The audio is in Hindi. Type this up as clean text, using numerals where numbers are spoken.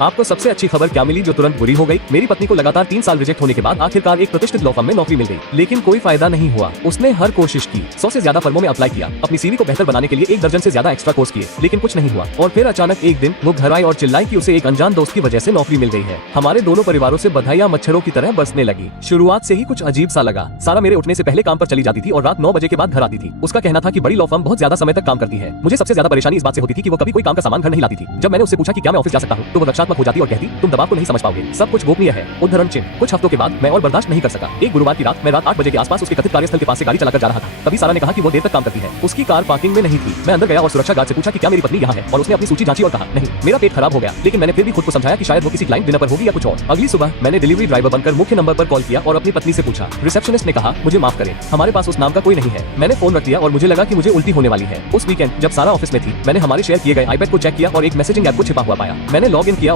आपको सबसे अच्छी खबर क्या मिली जो तुरंत बुरी हो गई? मेरी पत्नी को लगातार 3 साल रिजेक्ट होने के बाद आखिरकार एक प्रतिष्ठित लॉ फर्म में नौकरी मिल गई, लेकिन कोई फायदा नहीं हुआ। उसने हर कोशिश की, 100 से ज्यादा फर्मों में अप्लाई किया, अपनी सीवी को बेहतर बनाने के लिए 1 दर्जन से ज्यादा एक्स्ट्रा कोर्स किए, लेकिन कुछ नहीं हुआ। और फिर अचानक एक दिन वो घर आई और चिल्लाई कि उसे एक अनजान दोस्त की वजह से नौकरी मिल गई है। हमारे दोनों परिवारों से बधाइयां मच्छरों की तरह बरसने लगी। शुरुआत से ही कुछ अजीब सा लगा। सारा मेरे उठने से पहले काम पर चली जाती थी और रात 9 बजे के बाद घर आती थी। उसका कहना था कि बड़ी लॉ फर्म बहुत ज्यादा समय तक काम करती है। मुझे सबसे ज्यादा परेशानी इस बात से होती थी कि वो कभी कोई काम का सामान घर नहीं लाती थी। जब मैंने उससे पूछा कि क्या मैं ऑफिस जा सकता हूँ, तो वो रक्षात्मक हो जाती और कहती, तुम दबाव को नहीं समझ पाओगे, सब कुछ गोपनीय है। उद्धरण चिन्ह। कुछ हफ्तों के बाद मैं और बर्दाश्त नहीं कर सका। एक गुरुवार की रात मैं रात 8 बजे के आसपास उसके कथित कार्यस्थल के पास से गाड़ी चलाकर जा रहा था। तभी सारा ने कहा कि वो देर तक काम करती है। उसकी कार पार्किंग में नहीं थी। मैं अंदर गया और सुरक्षा गार्ड से पूछा कि क्या मेरी पत्नी यहाँ है, और उसने अपनी सूची जांची और कहा नहीं। मेरा पेट खराब हो गया, लेकिन मैंने फिर भी खुद को समझाया कि शायद वो किसी क्लाइंट डिनर पर होगी या कुछ और। अगली सुबह मैंने डिलीवरी ड्राइवर बनकर मुख्य नंबर पर कॉल किया और अपनी पत्नी से पूछा। रिसेप्शनिस्ट ने कहा, मुझे माफ करें, हमारे पास उस नाम का कोई नहीं है। मैंने फोन रख दिया और मुझे लगा कि मुझे उल्टी होने वाली है। उस वीकेंड जब सारा ऑफिस में थी, मैंने हमारे शेयर किए गए आईपैड को चेक किया और एक मैसेजिंग ऐप को छिपा हुआ पाया। मैंने लॉग इन किया